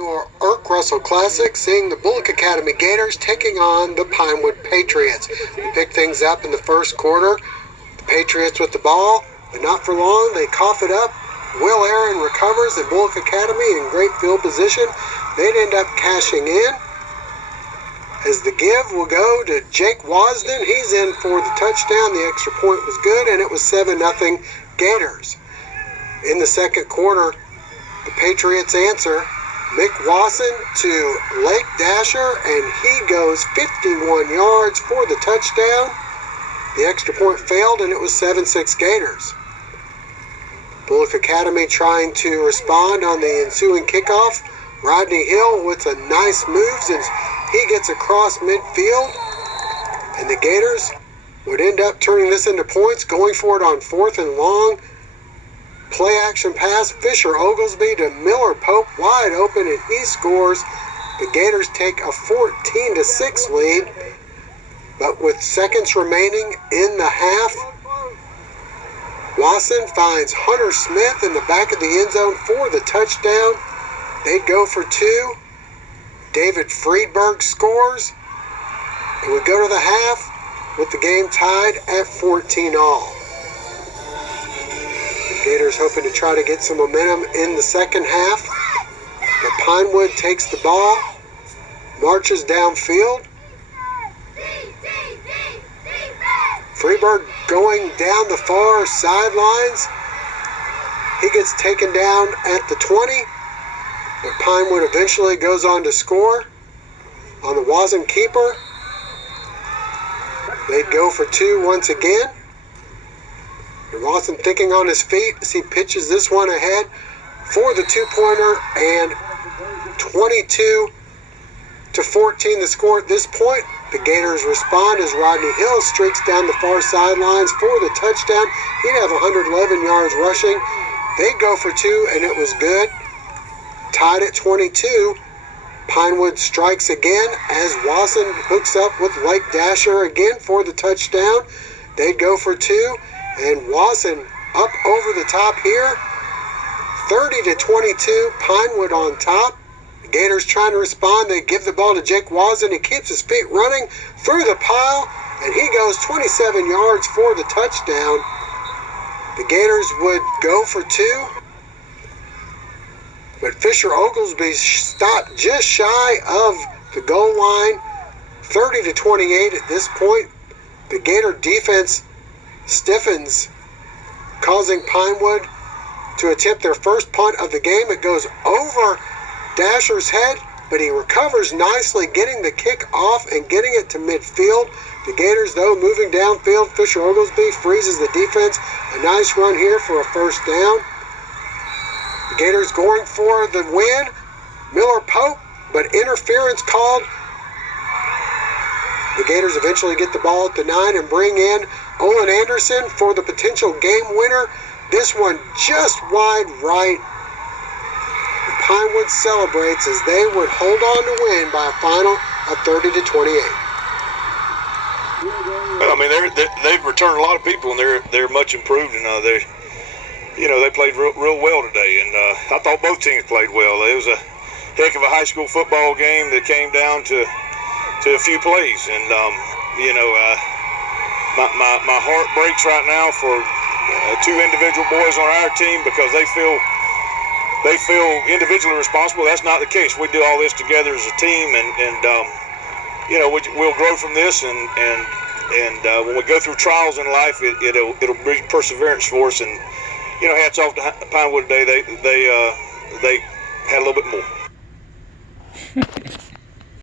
annual Irk Russell Classic, seeing the Bullock Academy Gators taking on the Pinewood Patriots. We pick things up in the first quarter. The Patriots with the ball, but not for long. They cough it up. Will Aaron recovers, and Bullock Academy in great field position. They'd end up cashing in. As the give will go to Jake Wasden. He's in for the touchdown. The extra point was good, and it was 7-0 Gators. In the second quarter, the Patriots answer. Mick Wasson to Lake Dasher, and he goes 51 yards for the touchdown. The extra point failed, and it was 7-6 Gators. Bullock Academy trying to respond on the ensuing kickoff. Rodney Hill with a nice moves as he gets across midfield, and the Gators would end up turning this into points, going for it on 4th and long. Play action pass, Fisher Oglesby to Miller Pope, wide open, and he scores. The Gators take a 14-6 lead, but with seconds remaining in the half, Wasson finds Hunter Smith in the back of the end zone for the touchdown. They'd go for 2. David Friedberg scores, and we go to the half with the game tied at 14-all. The Gators hoping to try to get some momentum in the second half, but Pinewood takes the ball, marches downfield. Friedberg going down the far sidelines. He gets taken down at the 20. But Pinewood eventually goes on to score on the Wasson keeper. They'd go for 2 once again. And Wasson thinking on his feet as he pitches this one ahead for the 2-pointer, and 22-14 the score at this point. The Gators respond as Rodney Hill streaks down the far sidelines for the touchdown. He'd have 111 yards rushing. They'd go for 2, and it was good. Tied at 22, Pinewood strikes again as Wasson hooks up with Lake Dasher again for the touchdown. They'd go for 2, and Wasson up over the top here. 30-22, Pinewood on top. The Gators trying to respond. They give the ball to Jake Wasson. He keeps his feet running through the pile, and he goes 27 yards for the touchdown. The Gators would go for 2. But Fisher Oglesby stopped just shy of the goal line, 30-28 at this point. The Gator defense stiffens, causing Pinewood to attempt their first punt of the game. It goes over Dasher's head, but he recovers nicely, getting the kick off and getting it to midfield. The Gators, though, moving downfield. Fisher Oglesby freezes the defense. A nice run here for a first down. The Gators going for the win. Miller Pope, but interference called. The Gators eventually get the ball at the 9 and bring in Olin Anderson for the potential game winner. This one just wide right. And Pinewood celebrates as they would hold on to win by a final of 30-28. Well, I mean, they've returned a lot of people, and they're much improved, and they played real well today, and I thought both teams played well. It was a heck of a high school football game that came down to a few plays, and my heart breaks right now for 2 individual boys on our team because they feel individually responsible. That's not the case. We do all this together as a team, and we'll grow from this, and when we go through trials in life, it'll bring perseverance for us. And hats off to Pinewood today. They had a little bit more.